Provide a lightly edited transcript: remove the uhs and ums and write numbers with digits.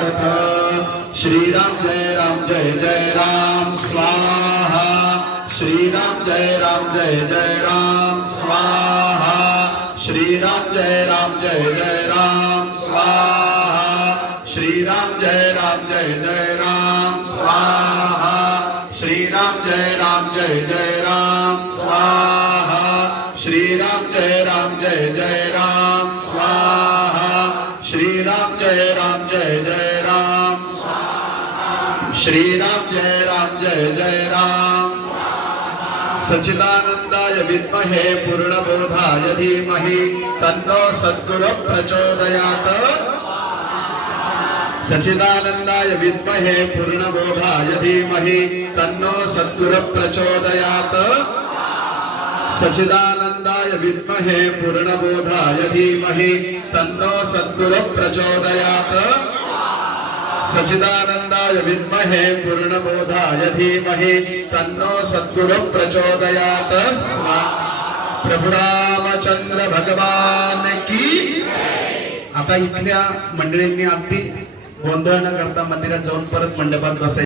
मंगलार्थ श्रीराम जय राम स्वाहा श्रीराम जय राम स्वाहा श्रीराम जय राम स्वाहा श्रीराम जय राम स्वाहा श्रीराम जय राम स्वाहा श्रीराम जय राम स्वाहा श्रीराम जय राम स्वाहा श्रीराम जय राम सच्चिदानंदाय विद्महे पूर्णबोधाय धीमहि तन्नो सद्गुरुः प्रचोदयात् सच्चिदानंदाय विद्महे पूर्णबोधाय धीमहि तन्नो सद्गुरुः प्रचोदयात् सच्चिदानंदाय विद्महे पूर्णबोधाय धीमहि तन्नो सद्गुरुः प्रचोदयात् सच्चिदानंदाय विद्महे पूर्णबोधाय धीमहि तन्नो सद्गुरुः प्रचोदयात् प्रभु रामचंद्र भगवान की। आता इथल्या मंडळींनी अगदी गोंधळ न करता मंदिरात जाऊन परत मंडपात बसायचं।